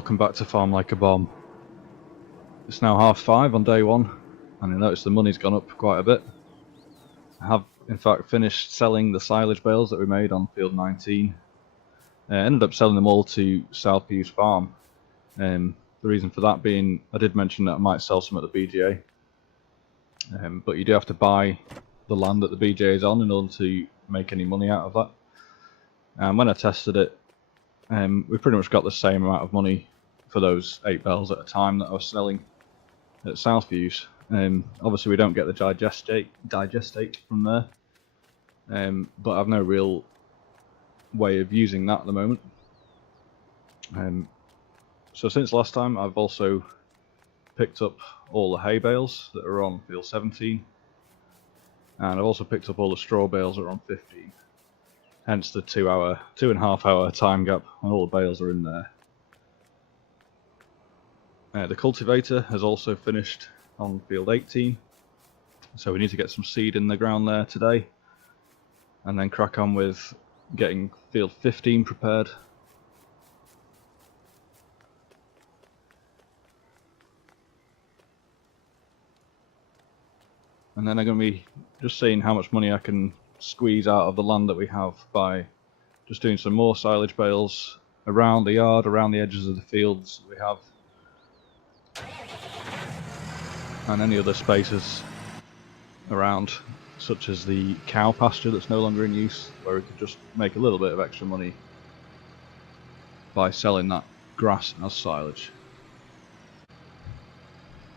welcome back to Farm Like a Bomb. It's now 5:30 on day one, and you'll notice the money's gone up quite a bit. I have in fact finished selling the silage bales that we made on field 19. Ended up selling them all to Southview's farm. The reason for that being, I did mention that I might sell some at the BGA, but you do have to buy the land that the BGA is on in order to make any money out of that. And when I tested it, we pretty much got the same amount of money for those 8 bales at a time that I was selling at Southview's. Obviously we don't get the digestate from there, but I've no real way of using that at the moment. So since last time I've also picked up all the hay bales that are on field 17, and I've also picked up all the straw bales that are on 15. Hence the 2.5 hour time gap, and all the bales are in there. The cultivator has also finished on field 18, so we need to get some seed in the ground there today, and then crack on with getting field 15 prepared. And then I'm going to be just seeing how much money I can squeeze out of the land that we have by just doing some more silage bales around the yard, around the edges of the fields that we have, and any other spaces around, such as the cow pasture that's no longer in use, where we could just make a little bit of extra money by selling that grass as silage.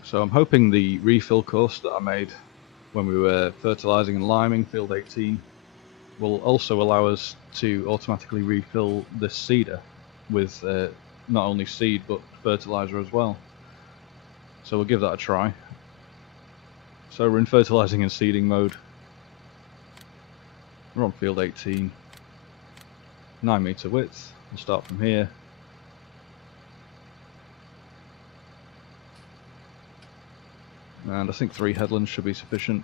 So I'm hoping the refill course that I made when we were fertilising and liming field 18 will also allow us to automatically refill this seeder with not only seed but fertiliser as well. So we'll give that a try. So we're in fertilising and seeding mode. We're on field 18, 9 metre width. We'll start from here. And I think 3 headlands should be sufficient.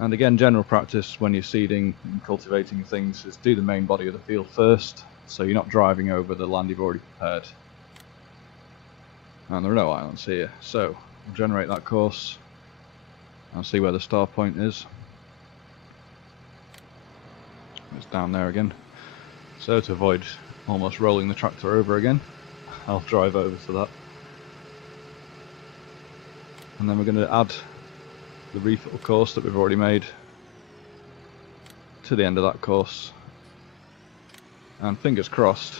And again, general practice when you're seeding and cultivating things is do the main body of the field first, so you're not driving over the land you've already prepared. And there are no islands here, so we'll generate that course and see where the start point is. It's down there again. So to avoid almost rolling the tractor over again, I'll drive over to that. And then we're going to add the refill course that we've already made to the end of that course. And fingers crossed,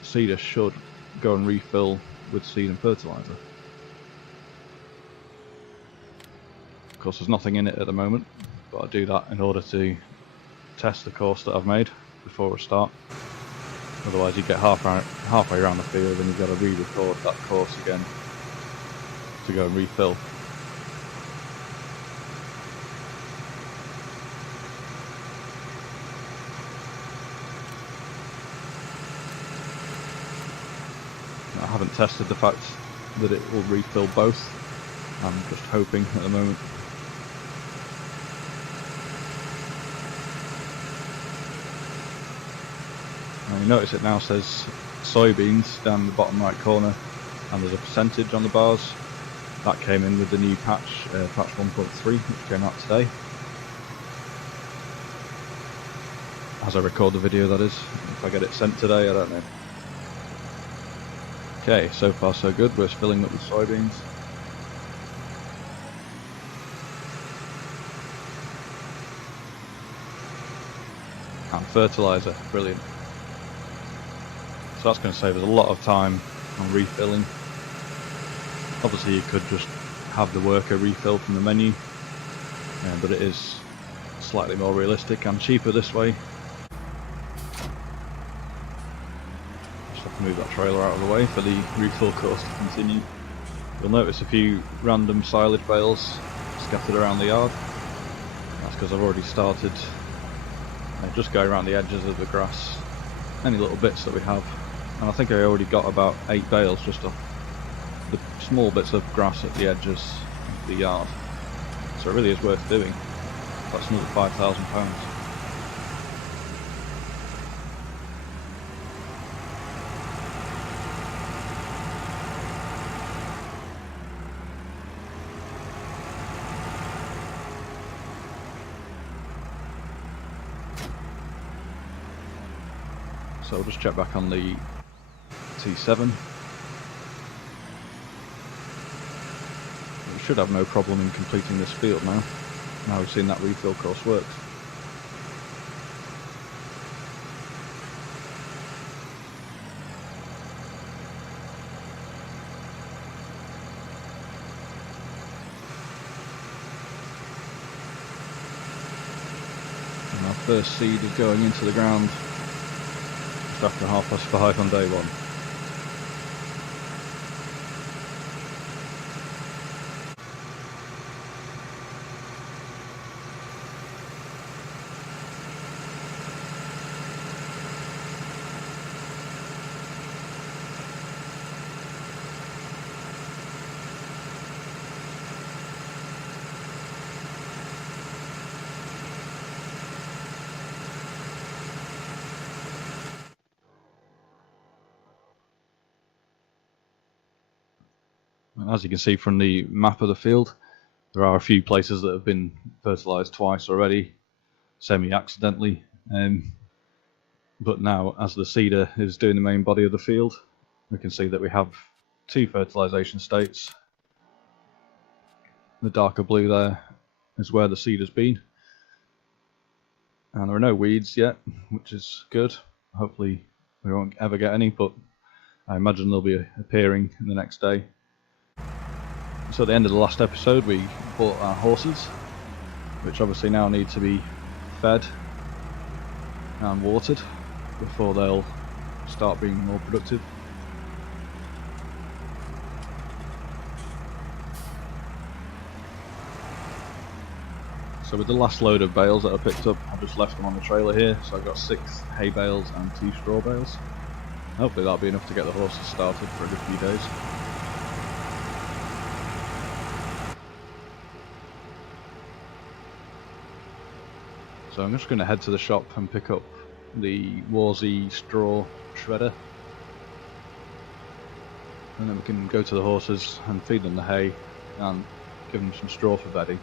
the seeder should go and refill with seed and fertiliser. Of course there's nothing in it at the moment, but I do that in order to test the course that I've made before I start. Otherwise you get halfway around the field and you've got to re-record that course again to go and refill. I haven't tested the fact that it will refill both. I'm just hoping at the moment. Now you notice it now says soybeans down in the bottom right corner, and there's a percentage on the bars. That came in with the new patch 1.3, which came out today. As I record the video, that is. If I get it sent today, I don't know. Okay, so far so good. We're filling up with soybeans. And fertiliser, brilliant. So that's going to save us a lot of time on refilling. Obviously you could just have the worker refill from the menu, but it is slightly more realistic and cheaper this way. Just have to move that trailer out of the way for the refill course to continue. You'll notice a few random silage bales scattered around the yard. That's because I've already started just going around the edges of the grass, any little bits that we have. And I think I already got about 8 bales just off the small bits of grass at the edges of the yard. So it really is worth doing. That's another £5,000. So we'll just check back on the T7. We should have no problem in completing this field now. Now we've seen that refill course works. And our first seed is going into the ground just after 5:30 on day one. As you can see from the map of the field, there are a few places that have been fertilised twice already, semi-accidentally. But now, as the seeder is doing the main body of the field, we can see that we have 2 fertilisation states. The darker blue there is where the seed has been. And there are no weeds yet, which is good. Hopefully we won't ever get any, but I imagine they'll be appearing in the next day. So at the end of the last episode we bought our horses, which obviously now need to be fed and watered before they'll start being more productive. So with the last load of bales that I picked up, I've just left them on the trailer here, so I've got 6 hay bales and 2 straw bales. Hopefully that'll be enough to get the horses started for a good few days. So I'm just going to head to the shop and pick up the Warzy straw shredder, and then we can go to the horses and feed them the hay and give them some straw for bedding.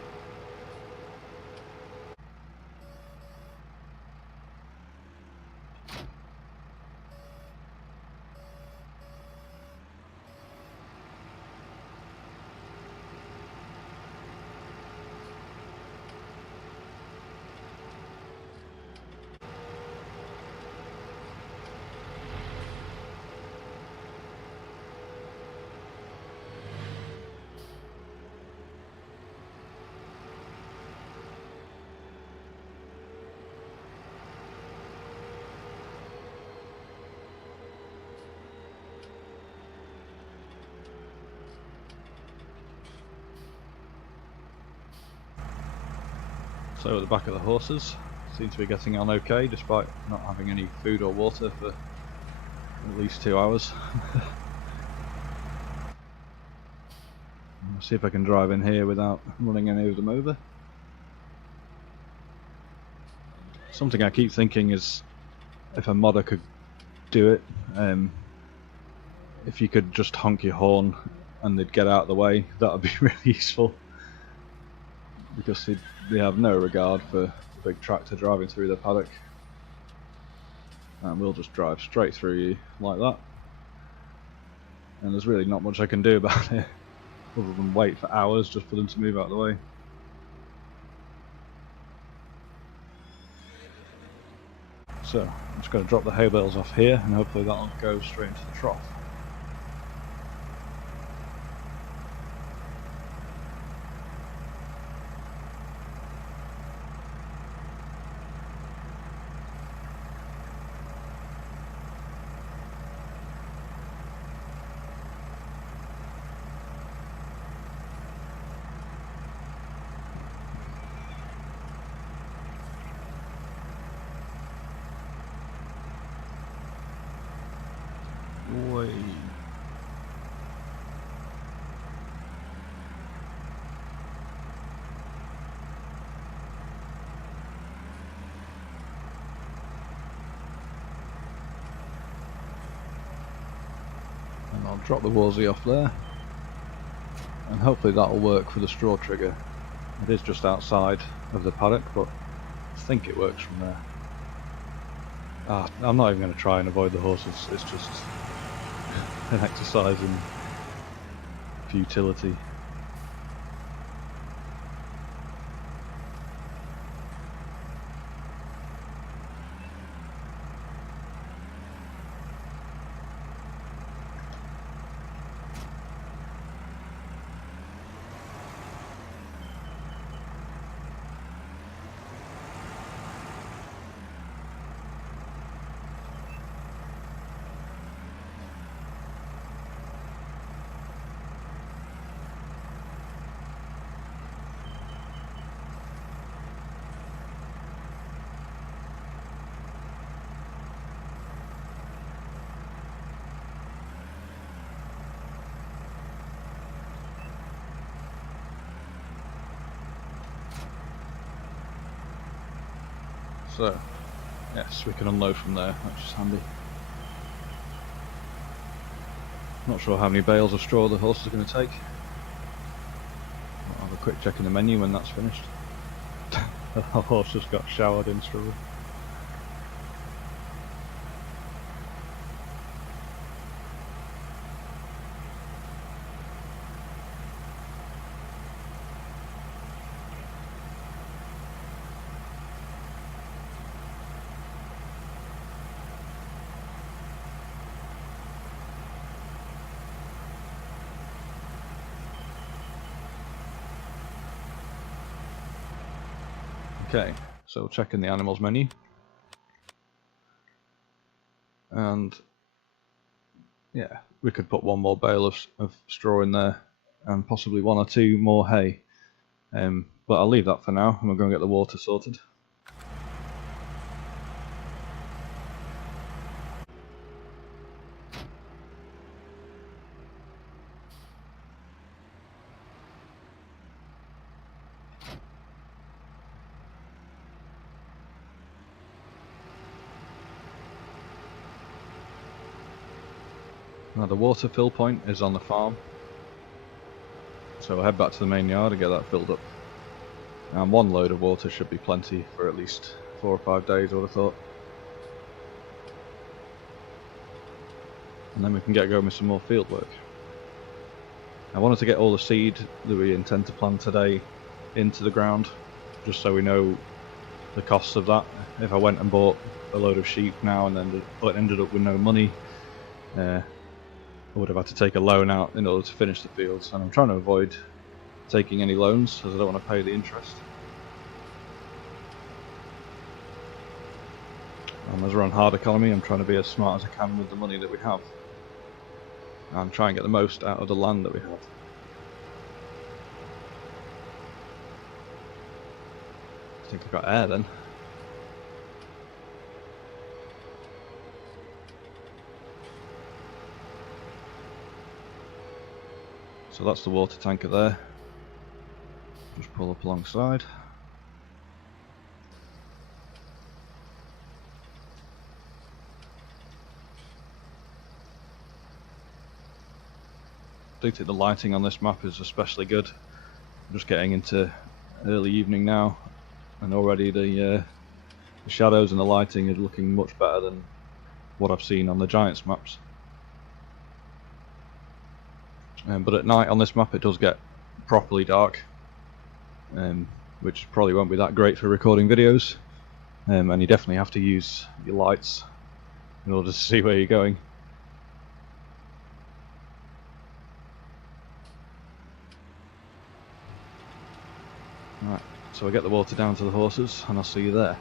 So at the back of the horses seem to be getting on okay despite not having any food or water for at least 2 hours. Let's see if I can drive in here without running any of them over. Something I keep thinking is, if a modder could do it, if you could just honk your horn and they'd get out of the way, that would be really useful. Because they have no regard for the big tractor driving through the paddock, and we'll just drive straight through you like that, and there's really not much I can do about it other than wait for hours just for them to move out of the way. So I'm just going to drop the hay bales off here and hopefully that'll go straight into the trough. Way. And I'll drop the Warzy off there, and hopefully that'll work for the straw trigger. It is just outside of the paddock, but I think it works from there. I'm not even going to try and avoid the horses, it's just an exercise in futility. So, yes, we can unload from there, which is handy. Not sure how many bales of straw the horse is going to take. I'll have a quick check in the menu when that's finished. The horse just got showered in straw. Okay, so checking the animals menu, and yeah, we could put one more bale of straw in there, and possibly one or two more hay, but I'll leave that for now, and we're going to get the water sorted. Now the water fill point is on the farm, so we'll head back to the main yard and get that filled up. And one load of water should be plenty for at least 4 or 5 days, I would have thought. And then we can get going with some more field work. I wanted to get all the seed that we intend to plant today into the ground, just so we know the costs of that. If I went and bought a load of sheep now and then ended up with no money, I would have had to take a loan out in order to finish the fields, and I'm trying to avoid taking any loans as I don't want to pay the interest. And as we're on hard economy, I'm trying to be as smart as I can with the money that we have, and try and get the most out of the land that we have. I think I've got air then. So that's the water tanker there. Just pull up alongside. I do think the lighting on this map is especially good. I'm just getting into early evening now, and already the shadows and the lighting is looking much better than what I've seen on the Giants maps. But at night on this map it does get properly dark, which probably won't be that great for recording videos, and you definitely have to use your lights in order to see where you're going. Right, so I get the water down to the horses and I'll see you there.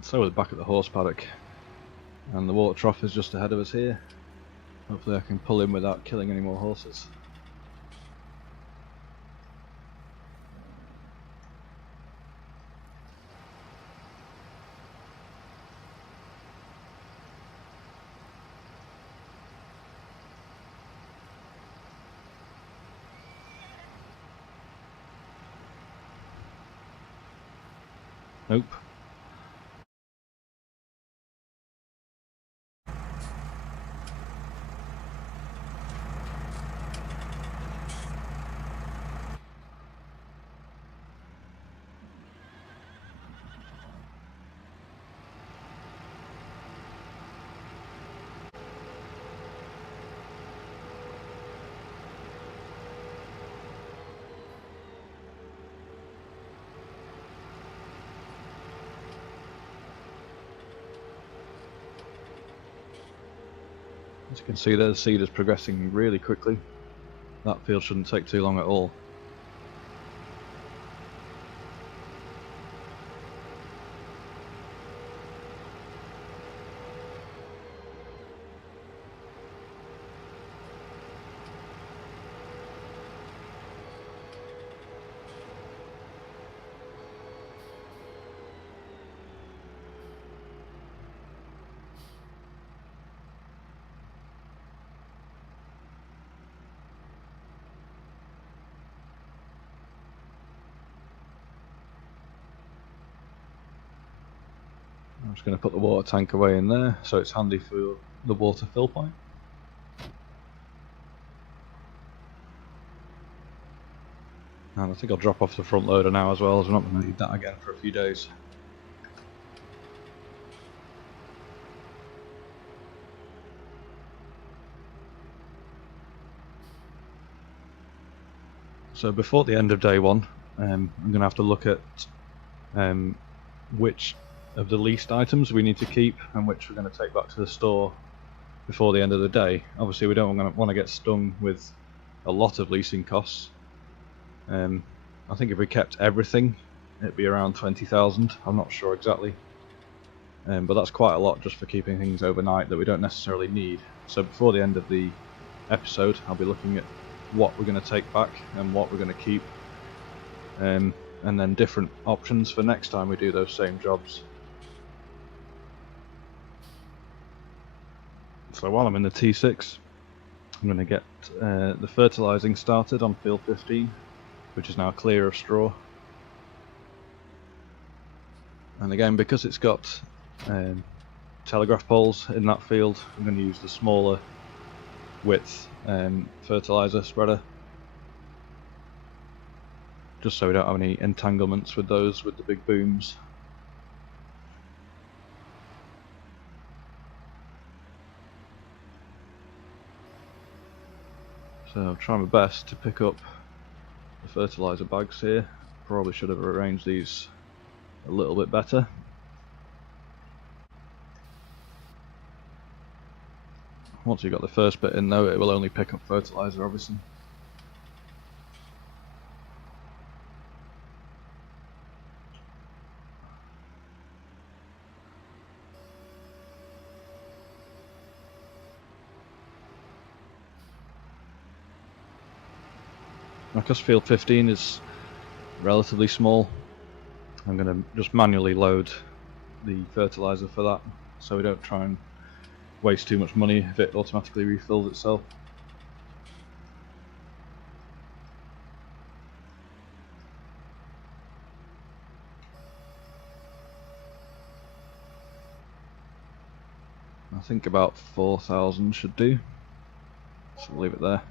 So we're back at the horse paddock, and the water trough is just ahead of us here. Hopefully I can pull in without killing any more horses. Nope. As you can see there, the seed is progressing really quickly. That field shouldn't take too long at all. I'm just going to put the water tank away in there so it's handy for the water fill point. And I think I'll drop off the front loader now as well, as we're not going to need that again for a few days. So before the end of day one, I'm going to have to look at which of the leased items we need to keep and which we're going to take back to the store before the end of the day. Obviously we don't want to get stung with a lot of leasing costs. I think if we kept everything it'd be around 20,000, I'm not sure exactly, but that's quite a lot just for keeping things overnight that we don't necessarily need. So before the end of the episode I'll be looking at what we're going to take back and what we're going to keep, and then different options for next time we do those same jobs. So while I'm in the T6 I'm going to get the fertilising started on field 15, which is now clear of straw. And again, because it's got telegraph poles in that field, I'm going to use the smaller width fertiliser spreader, just so we don't have any entanglements with those with the big booms. So I'll try my best to pick up the fertiliser bags here. Probably should have arranged these a little bit better. Once you've got the first bit in though, it will only pick up fertiliser obviously. Because field 15 is relatively small, I'm going to just manually load the fertiliser for that, so we don't try and waste too much money if it automatically refills itself. I think about 4,000 should do, so we'll leave it there.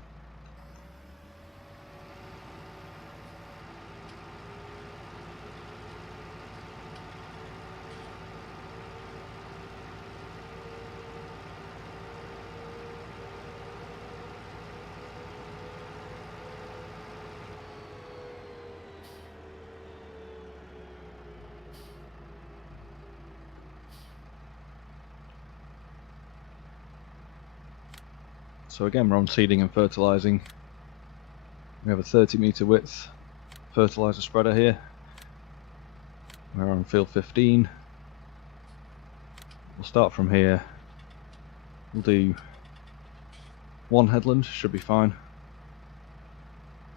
So again, we're on seeding and fertilising. We have a 30 metre width fertiliser spreader here. We're on field 15. We'll start from here. We'll do one headland, should be fine.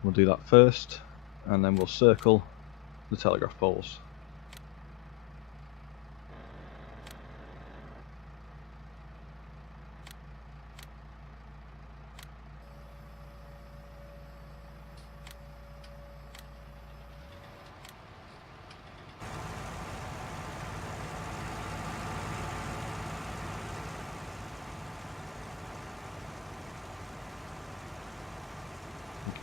We'll do that first, and then we'll circle the telegraph poles.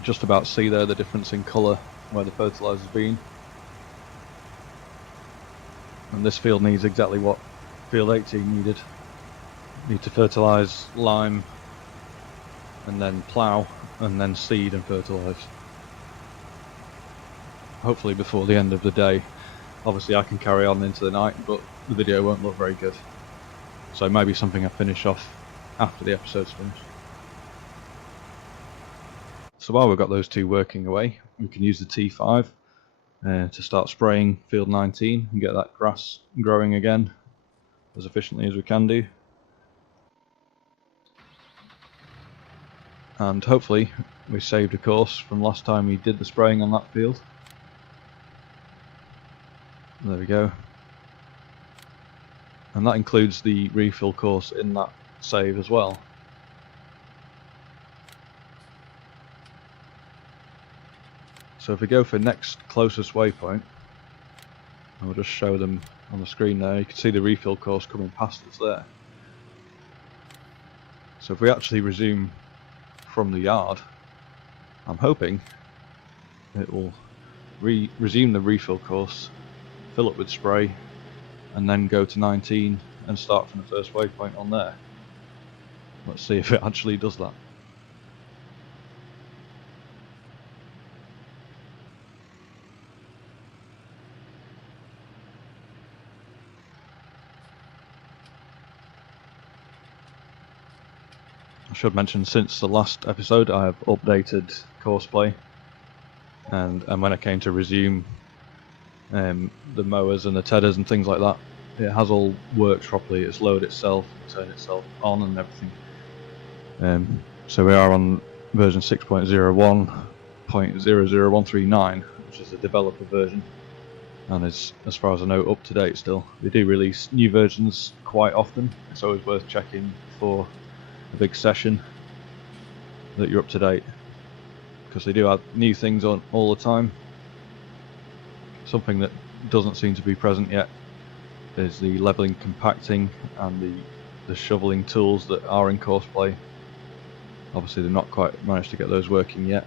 just about see there the difference in colour where the fertiliser's been. And this field needs exactly what field 18 needed. Need to fertilise, lime, and then plough, and then seed and fertilise. Hopefully before the end of the day. Obviously I can carry on into the night, but the video won't look very good. So maybe something I finish off after the episode's finished. So while we've got those two working away, we can use the T5 to start spraying field 19 and get that grass growing again as efficiently as we can do. And hopefully we saved a course from last time we did the spraying on that field. There we go. And that includes the refill course in that save as well. So if we go for next closest waypoint, and we'll just show them on the screen there, you can see the refill course coming past us there. So if we actually resume from the yard, I'm hoping it will resume the refill course, fill up with spray, and then go to 19 and start from the first waypoint on there. Let's see if it actually does that. I should mention, since the last episode I have updated courseplay, and when it came to resume the mowers and the tedders and things like that, it has all worked properly. It's loaded itself, turned itself on and everything. So we are on version 6.01.00139, which is the developer version, and is, as far as I know, up to date still. They do release new versions quite often. It's always worth checking for a big session that you're up to date, because they do add new things on all the time. Something that doesn't seem to be present yet is the leveling, compacting, and the shoveling tools that are in courseplay. Obviously they've not quite managed to get those working yet,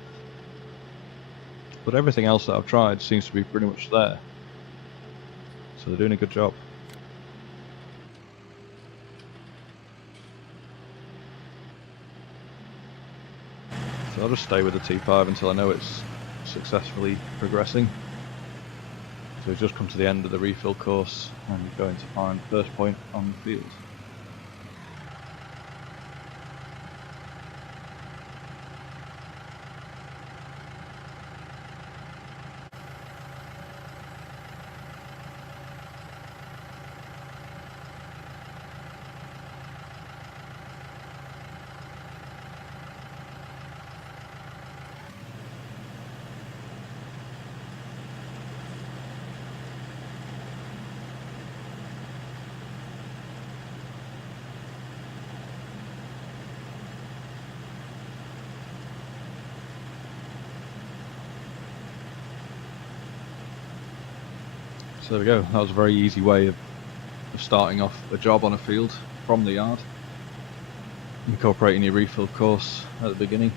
but everything else that I've tried seems to be pretty much there, so they're doing a good job. So I'll just stay with the T5 until I know it's successfully progressing. So we've just come to the end of the refill course and we're going to find the first point on the field. So there we go, that was a very easy way of starting off a job on a field from the yard, incorporating your refill course at the beginning.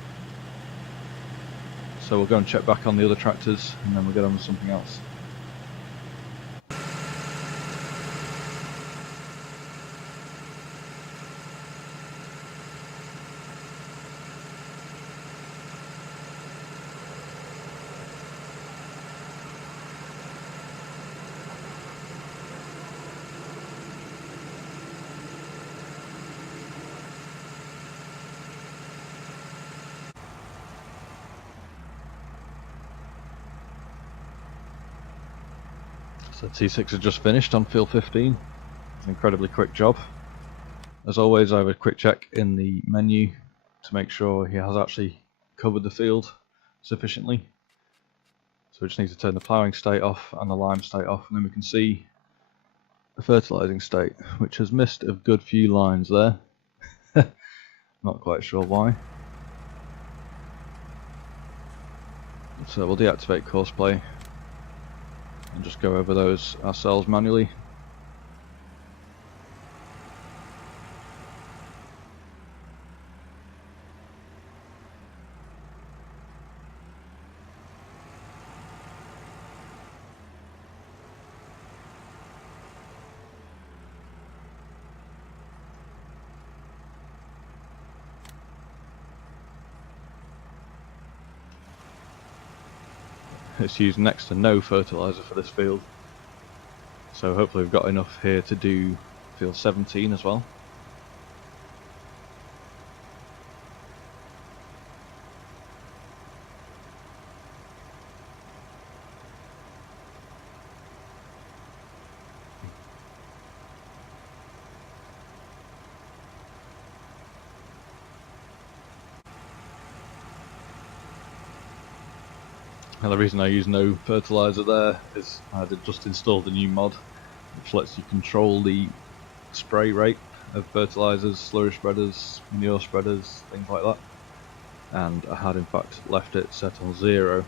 So we'll go and check back on the other tractors and then we'll get on with something else. So T6 has just finished on field 15. It's an incredibly quick job. As always, I have a quick check in the menu to make sure he has actually covered the field sufficiently. So we just need to turn the ploughing state off and the lime state off, and then we can see the fertilising state, which has missed a good few lines there. Not quite sure why. So we'll deactivate courseplay and just go over those ourselves manually. it's used next to no fertiliser for this field. So hopefully we've got enough here to do field 17 as well. And the reason I use no fertiliser there is I just installed a new mod which lets you control the spray rate of fertilisers, slurry spreaders, manure spreaders, things like that. And I had in fact left it set on 0.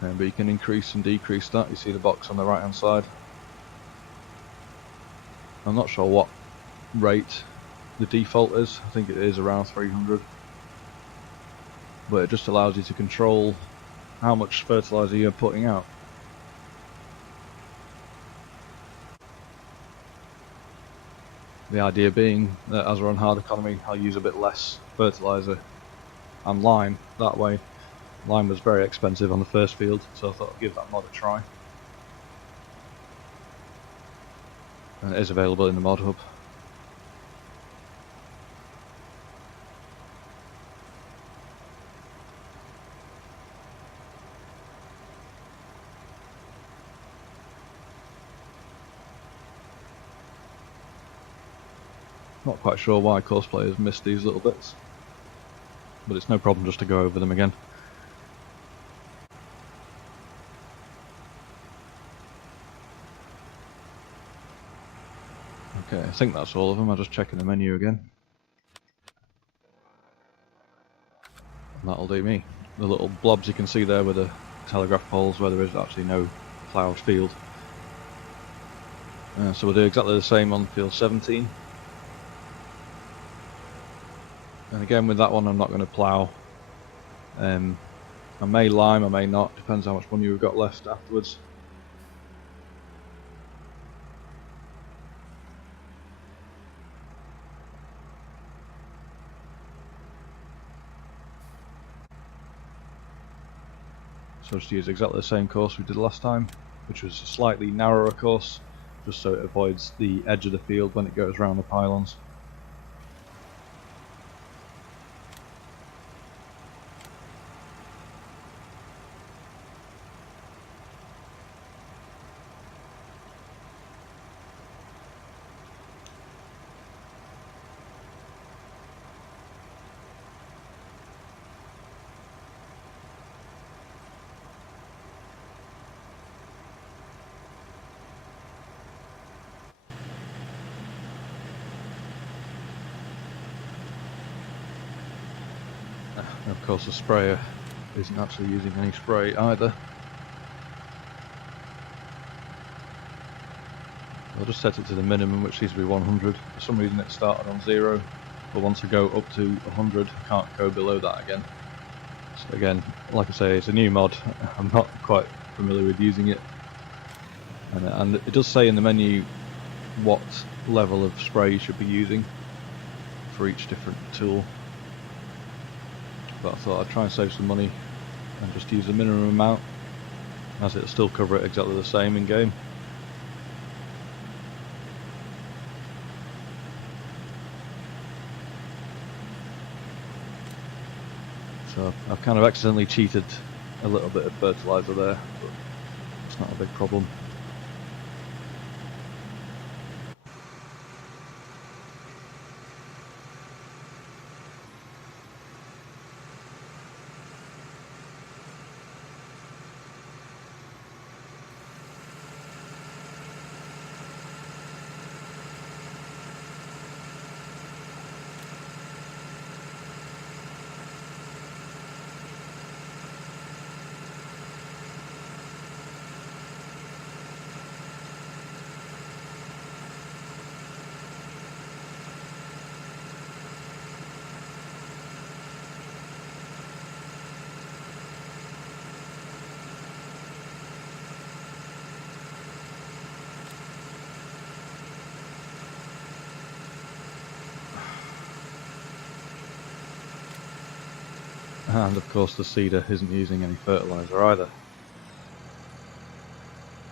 But you can increase and decrease that. You see the box on the right hand side. I'm not sure what rate the default is. I think it is around 300. But it just allows you to control how much fertiliser you're putting out. The idea being that as we're on hard economy, I'll use a bit less fertiliser and lime. That way, lime was very expensive on the first field, so I thought I'd give that mod a try. And it is available in the mod hub. Not quite sure why course players miss these little bits, but it's no problem just to go over them again. Okay, I think that's all of them. I'll just check in the menu again. And that'll do me. The little blobs you can see there with the telegraph poles where there is actually no ploughed field. So we'll do exactly the same on field 17. And again with that one I'm not going to plough. I may lime, I may not, depends how much money we've got left afterwards. So just use exactly the same course we did last time, which was a slightly narrower course, just so it avoids the edge of the field when it goes around the pylons. And of course the sprayer isn't actually using any spray either. I'll just set it to the minimum, which needs to be 100. For some reason it started on 0, but once I go up to 100 I can't go below that again. So again, like I say, it's a new mod. I'm not quite familiar with using it. And it does say in the menu what level of spray you should be using for each different tool. But I thought I'd try and save some money and just use the minimum amount, as it'll still cover it exactly the same in game. So I've kind of accidentally cheated a little bit of fertiliser there, but it's not a big problem. And of course the seeder isn't using any fertiliser either.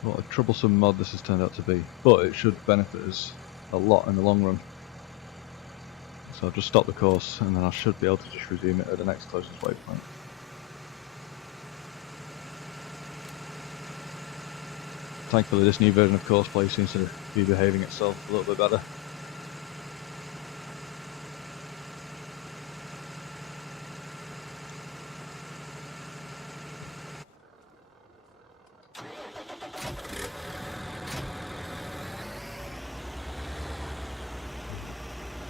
What a troublesome mod this has turned out to be, but it should benefit us a lot in the long run. So I'll just stop the course and then I should be able to just resume it at the next closest waypoint. Thankfully this new version of Courseplay seems to be behaving itself a little bit better.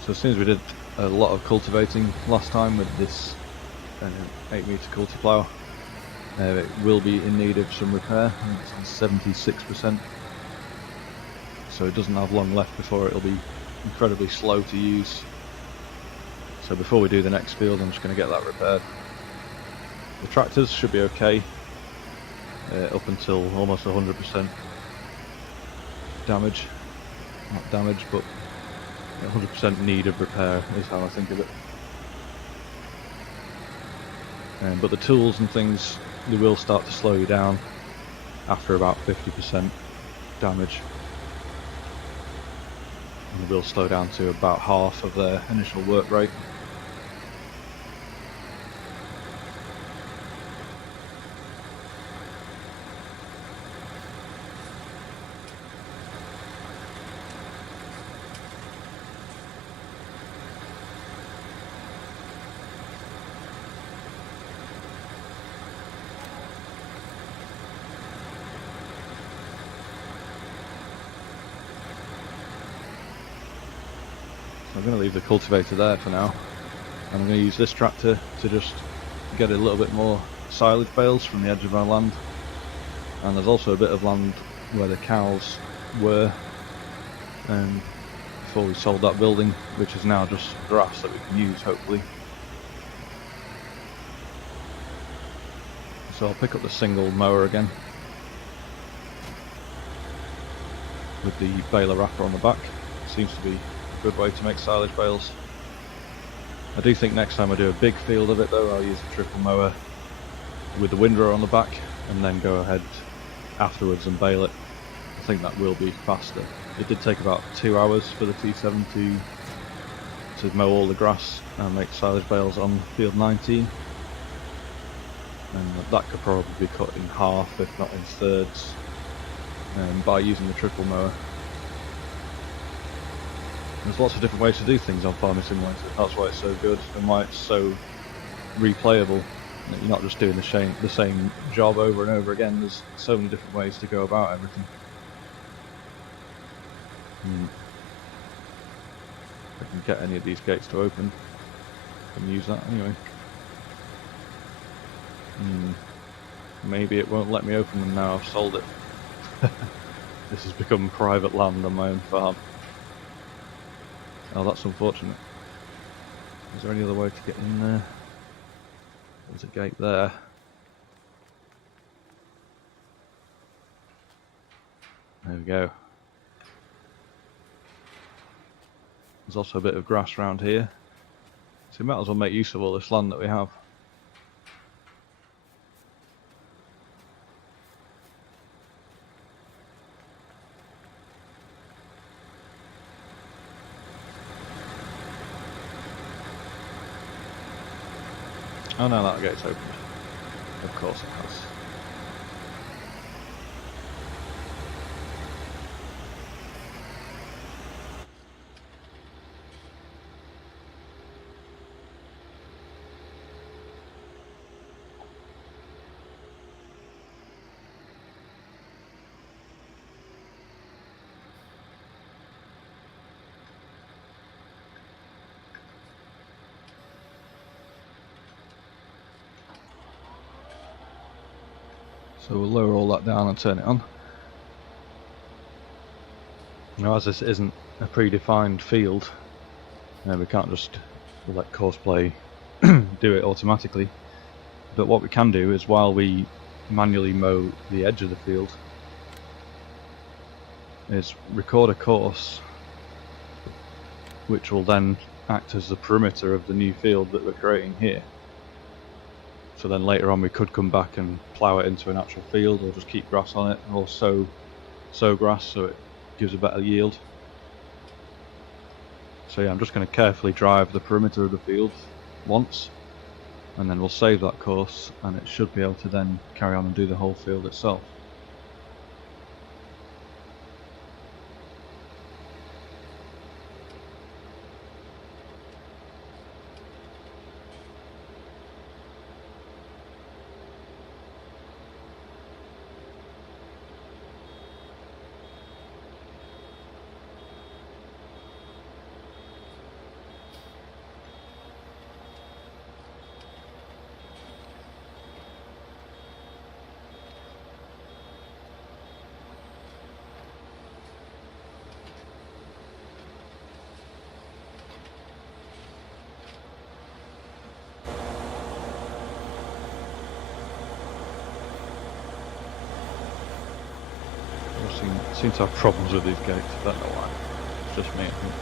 So as soon as we did a lot of cultivating last time with this 8-metre culti-plough, it will be in need of some repair. I think it's on 76%, so it doesn't have long left before it'll be incredibly slow to use. So before we do the next field, I'm just going to get that repaired. The tractors should be okay up until almost 100% damage. Not damage, but 100% need of repair is how I think of it. But the tools and things, they will start to slow you down after about 50% damage. And they will slow down to about half of their initial work rate. I'm going to leave the cultivator there for now, and I'm going to use this tractor to just get a little bit more silage bales from the edge of my land. And there's also a bit of land where the cows were before we sold that building, which is now just grass that we can use, hopefully. So I'll pick up the single mower again with the baler wrapper on the back. Seems to be good way to make silage bales. I do think next time I do a big field of it though, I'll use a triple mower with the windrow on the back and then go ahead afterwards and bale it. I think that will be faster. It did take about 2 hours for the T7 to mow all the grass and make silage bales on field 19, and that could probably be cut in half if not in thirds by using the triple mower. There's lots of different ways to do things on Farming Simulator. That's why it's so good and why it's so replayable. You're not just doing the same job over and over again. There's so many different ways to go about everything. If I can get any of these gates to open, I can use that anyway. Maybe it won't let me open them now I've sold it. This has become private land on my own farm. Oh, that's unfortunate. Is there any other way to get in there? There's a gate there. There we go. There's also a bit of grass around here, so we might as well make use of all this land that we have. Oh no, that gate's opened. Of course it has. So we'll lower all that down and turn it on. Now, as this isn't a predefined field, we can't just let Courseplay do it automatically. But what we can do is, while we manually mow the edge of the field, is record a course which will then act as the perimeter of the new field that we're creating here. So then later on we could come back and plough it into an actual field, or just keep grass on it, or sow grass so it gives a better yield. So yeah, I'm just going to carefully drive the perimeter of the field once, and then we'll save that course, and it should be able to then carry on and do the whole field itself. Seem to have problems with these gates, I don't know why. It's just me, I think.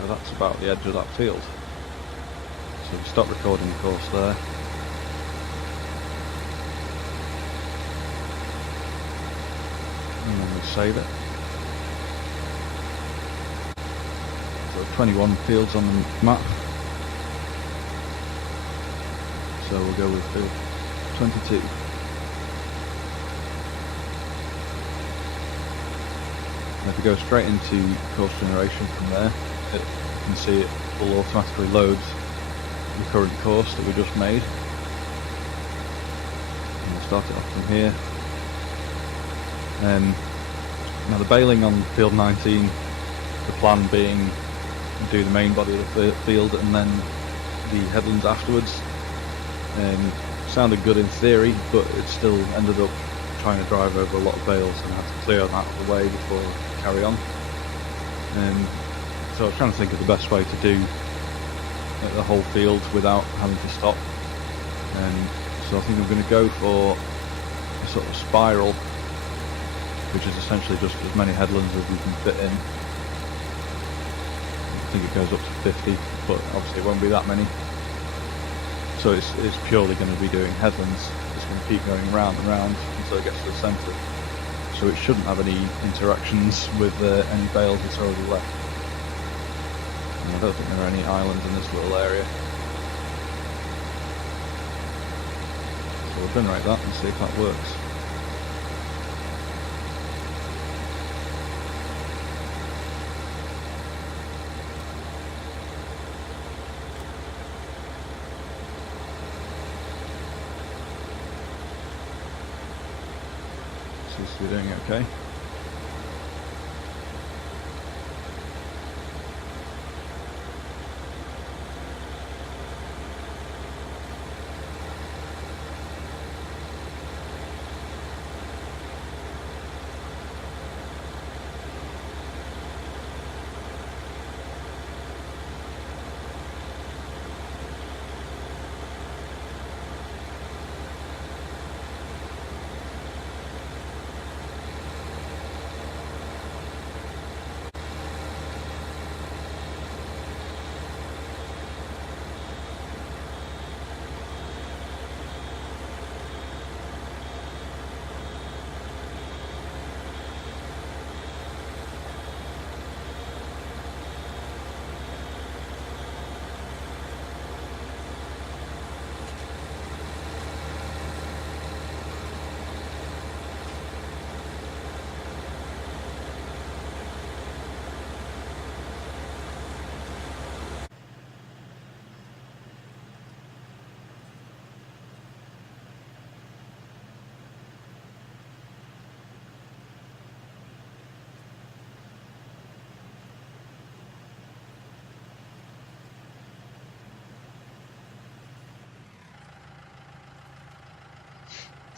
So that's about the edge of that field. So we stop recording the course there. And then we save it. So 21 fields on the map. So we'll go with field 22. And if we go straight into course generation from there, you can see it will automatically load the current course that we just made. And we'll start it off from here. Now the baling on field 19, the plan being do the main body of the field and then the headlands afterwards. Sounded good in theory, but it still ended up trying to drive over a lot of bales, and I had to clear that out of the way before I carry on. So I was trying to think of the best way to do the whole field without having to stop. So I think I'm going to go for a sort of spiral, which is essentially just as many headlands as you can fit in. I think it goes up to 50, but obviously it won't be that many. So it's purely going to be doing headlands. It's going to keep going round and round until it gets to the centre. So it shouldn't have any interactions with any bales that's already left. And I don't think there are any islands in this little area. So we'll generate that and see if that works. Seems to be doing okay.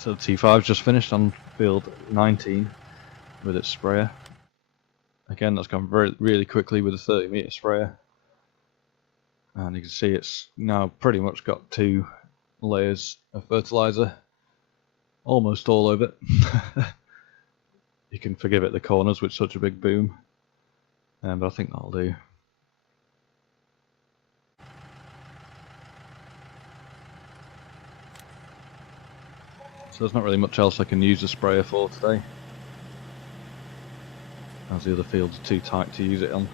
So the T5's just finished on field 19 with its sprayer. Again, that's gone really quickly with a 30-meter sprayer. And you can see it's now pretty much got 2 layers of fertilizer almost all over it. You can forgive it the corners with such a big boom, but I think that'll do. So there's not really much else I can use the sprayer for today, as the other fields are too tight to use it on.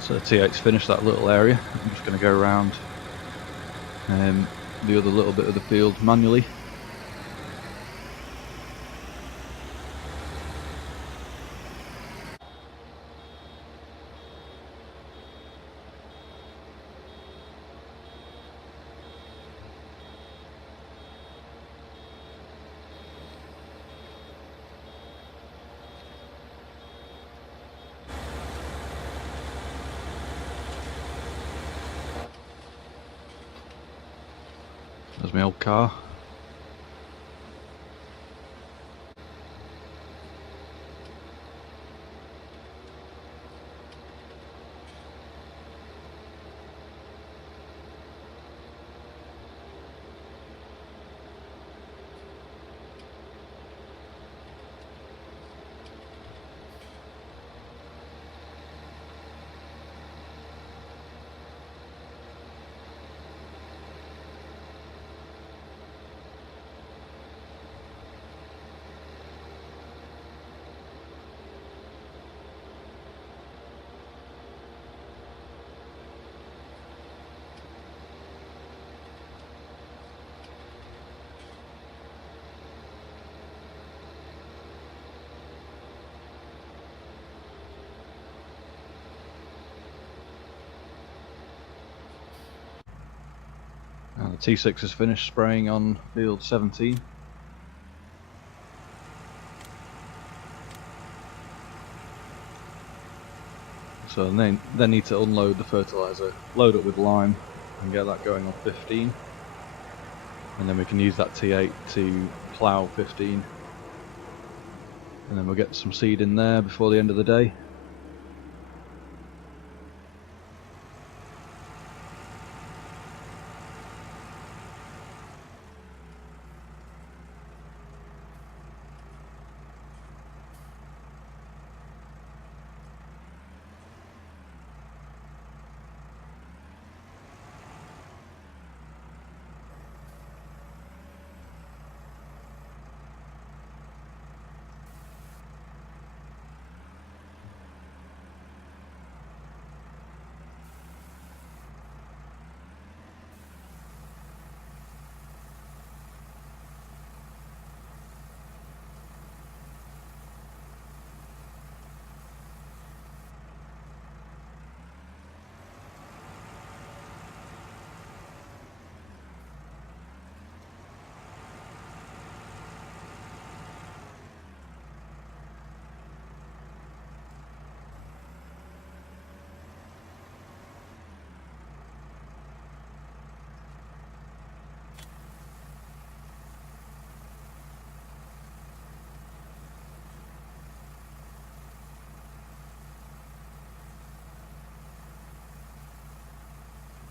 So the T8's finished that little area. I'm just going to go around the other little bit of the field manually. There's my old car. And the T6 is finished spraying on field 17. So they need to unload the fertilizer, load up with lime and get that going on 15. And then we can use that T8 to plough 15. And then we'll get some seed in there before the end of the day.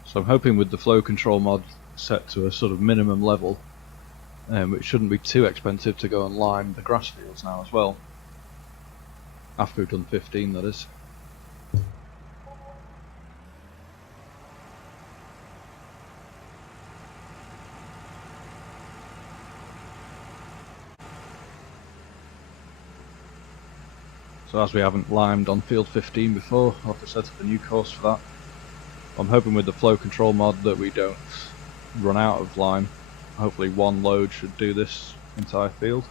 So I'm hoping with the flow control mod set to a sort of minimum level, it shouldn't be too expensive to go and lime the grass fields now as well. After we've done 15, that is. So as we haven't limed on field 15 before, I'll have to set up a new course for that. I'm hoping with the flow control mod that we don't run out of lime. Hopefully one load should do this entire field.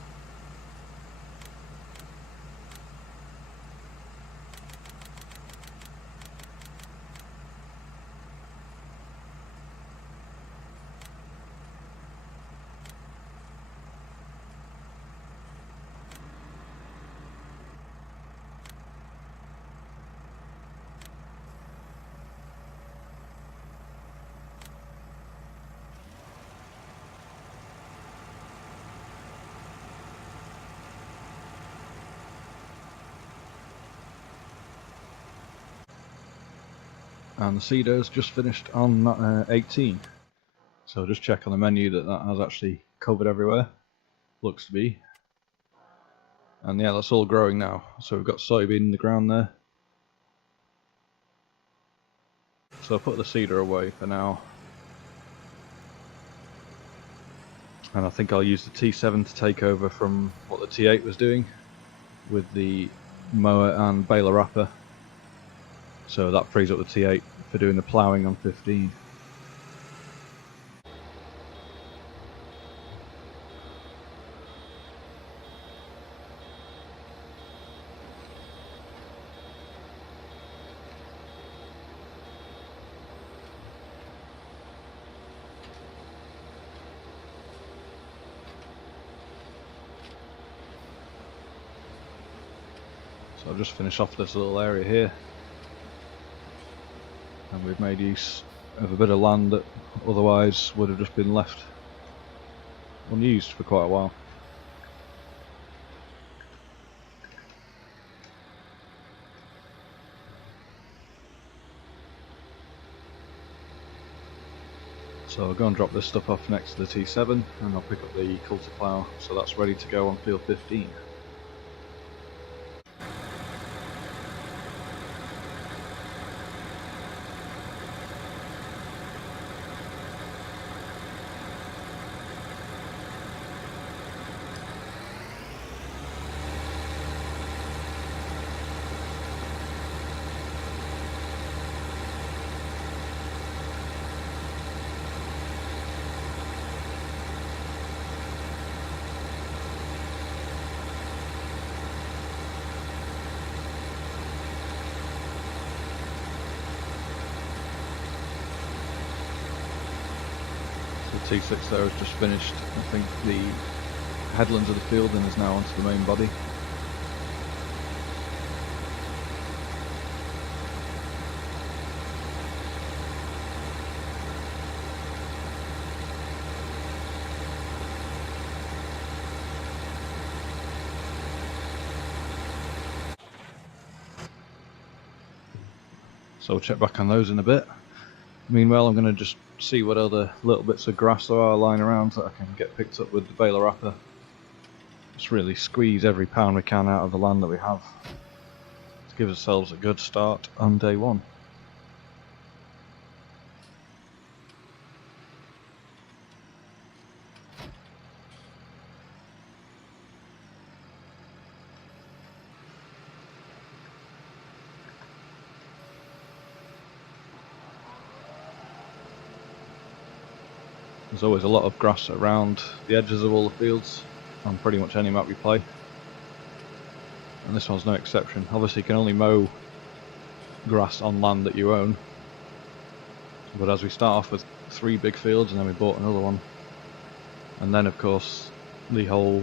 And the seeder's just finished on 18. So just check on the menu that has actually covered everywhere. Looks to be. And yeah, that's all growing now. So we've got soybean in the ground there. So I'll put the seeder away for now. And I think I'll use the T7 to take over from what the T8 was doing with the mower and baler wrapper. So that frees up the T8 for doing the ploughing on 15. So I'll just finish off this little area here. And we've made use of a bit of land that otherwise would have just been left unused for quite a while. So I'll go and drop this stuff off next to the T7 and I'll pick up the culti plough, so that's ready to go on field 15. The T6 there has just finished. I think the headlands of the field and is now onto the main body. So we'll check back on those in a bit. Meanwhile, I'm going to just see what other little bits of grass there are lying around that I can get picked up with the baler wrapper. Just really squeeze every pound we can out of the land that we have to give ourselves a good start on day one. There's always a lot of grass around the edges of all the fields on pretty much any map we play, and this one's no exception. Obviously you can only mow grass on land that you own, but as we start off with 3 big fields and then we bought another one, and then of course the whole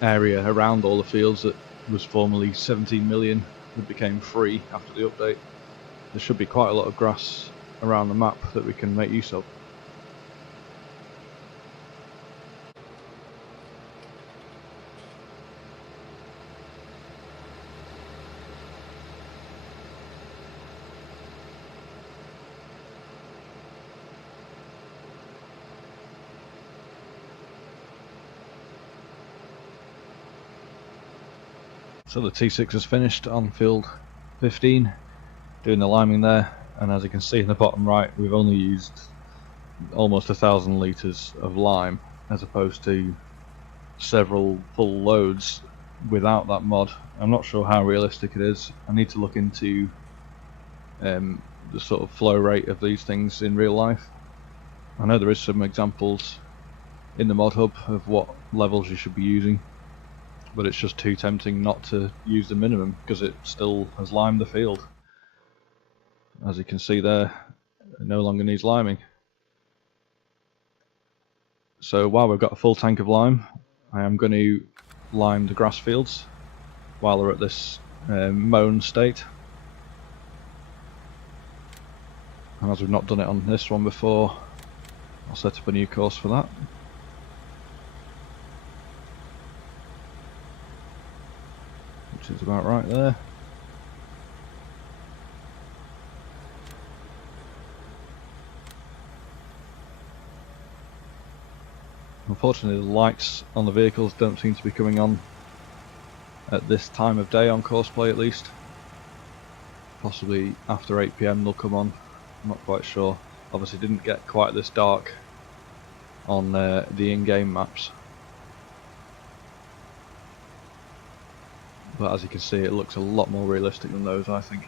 area around all the fields that was formerly 17 million that became free after the update, there should be quite a lot of grass around the map that we can make use of. So the T6 is finished on field 15, doing the liming there, and as you can see in the bottom right, we've only used almost 1,000 litres of lime as opposed to several full loads without that mod. I'm not sure how realistic it is. I need to look into the sort of flow rate of these things in real life. I know there is some examples in the mod hub of what levels you should be using, but it's just too tempting not to use the minimum because it still has limed the field. As you can see there, it no longer needs liming. So while we've got a full tank of lime, I am going to lime the grass fields while they're at this mown state. And as we've not done it on this one before, I'll set up a new course for that. Which is about right there. Unfortunately, the lights on the vehicles don't seem to be coming on at this time of day on courseplay at least. Possibly after 8 PM they'll come on, I'm not quite sure. Obviously didn't get quite this dark on the in-game maps. But as you can see, it looks a lot more realistic than those, I think.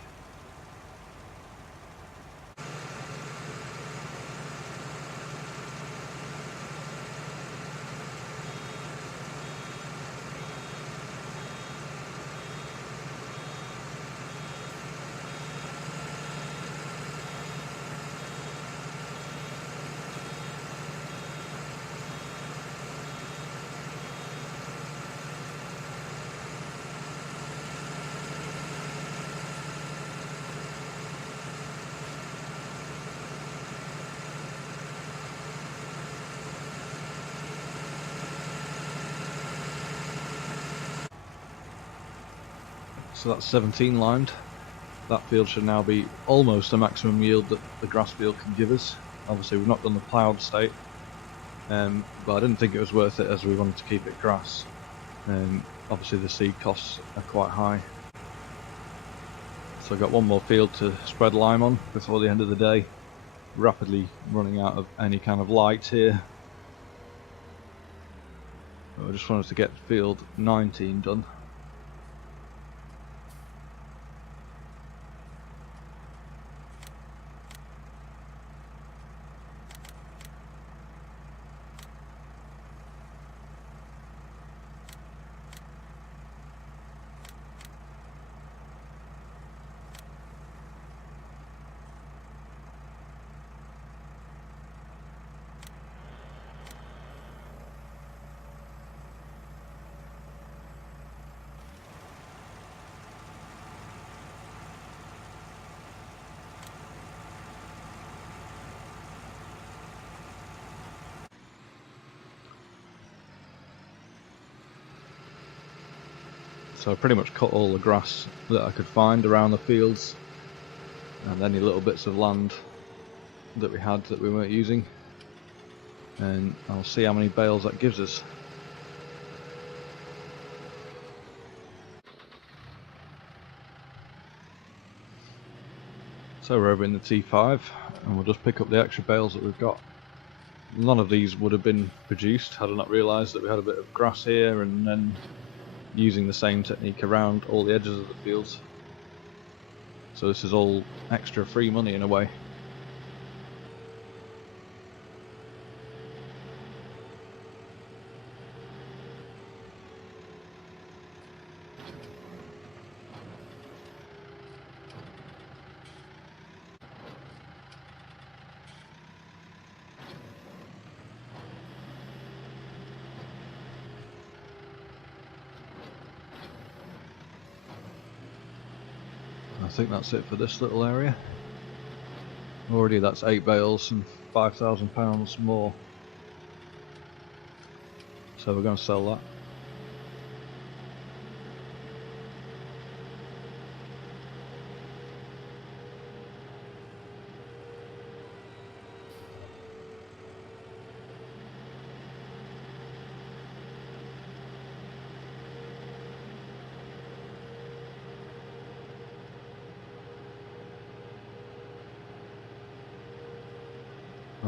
So that's 17 limed. That field should now be almost the maximum yield that the grass field can give us. Obviously we've not done the ploughed state, but I didn't think it was worth it as we wanted to keep it grass. Obviously the seed costs are quite high. So I've got one more field to spread lime on before the end of the day. Rapidly running out of any kind of light here. I just wanted to get field 19 done. So I pretty much cut all the grass that I could find around the fields and any little bits of land that we had that we weren't using, and I'll see how many bales that gives us. So we're over in the T5 and we'll just pick up the extra bales that we've got. None of these would have been produced had I not realised that we had a bit of grass here, and then using the same technique around all the edges of the fields. So this is all extra free money in a way. I think that's it for this little area. Already that's 8 bales and £5,000 more. So we're going to sell that.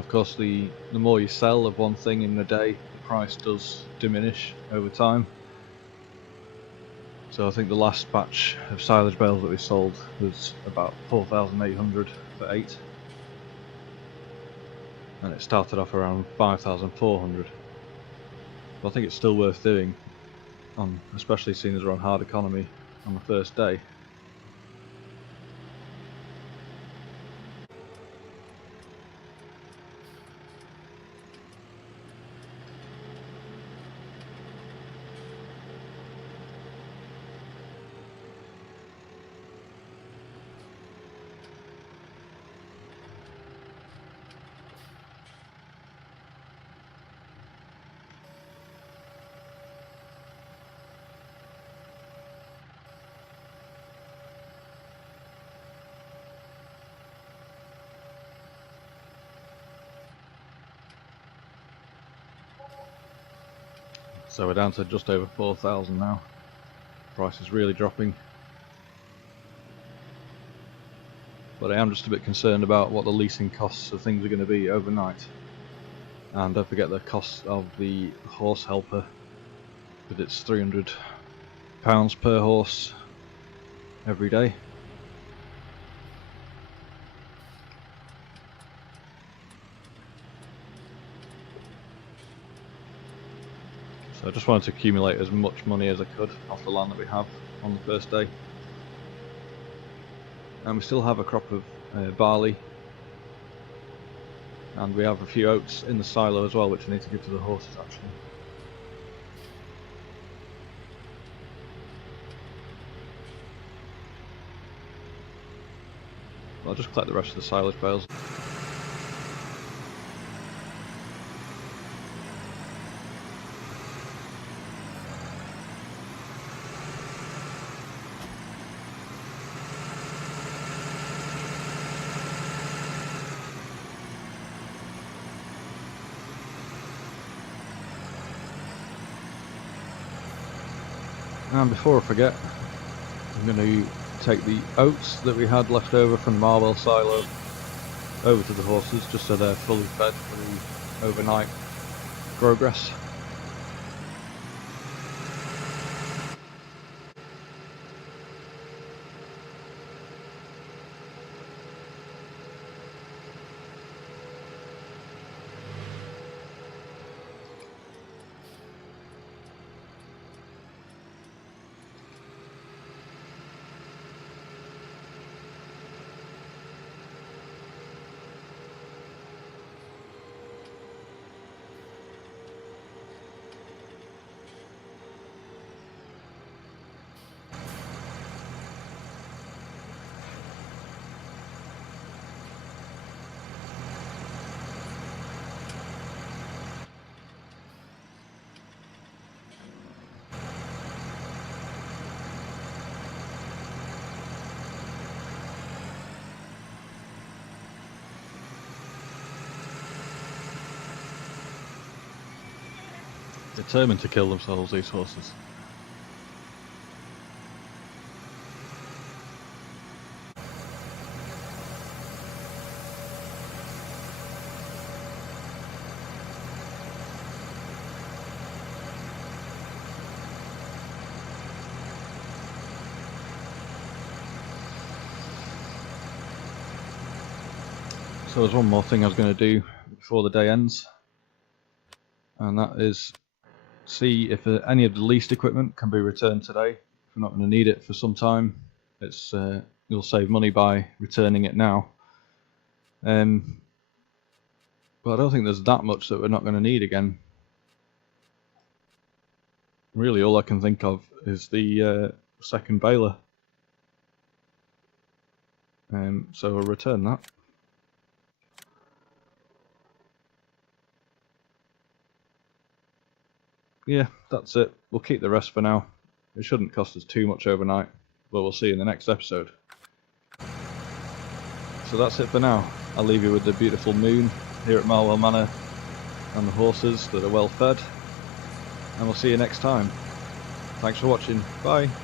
Of course, the more you sell of one thing in a day, the price does diminish over time. So I think the last batch of silage bales that we sold was about 4,800 for 8. And it started off around 5,400. But I think it's still worth doing, especially seeing as we're on hard economy on the first day. So we're down to just over 4,000 now. Price is really dropping. But I am just a bit concerned about what the leasing costs of things are going to be overnight. And don't forget the cost of the horse helper, with its £300 per horse every day. So I just wanted to accumulate as much money as I could off the land that we have on the first day. And we still have a crop of barley, and we have a few oats in the silo as well, which I need to give to the horses actually. I'll just collect the rest of the silage bales. And before I forget, I'm going to take the oats that we had left over from the Marwell silo over to the horses, just so they're fully fed for the overnight grow grass. Determined to kill themselves, these horses. So there's one more thing I was going to do before the day ends, and that is see if any of the leased equipment can be returned today. If we're not going to need it for some time, you'll save money by returning it now. But I don't think there's that much that we're not going to need again. Really, all I can think of is the second baler. So we'll return that. Yeah, that's it. We'll keep the rest for now. It shouldn't cost us too much overnight, but we'll see in the next episode. So that's it for now. I'll leave you with the beautiful moon here at Marwell Manor and the horses that are well fed, and we'll see you next time. Thanks for watching. Bye.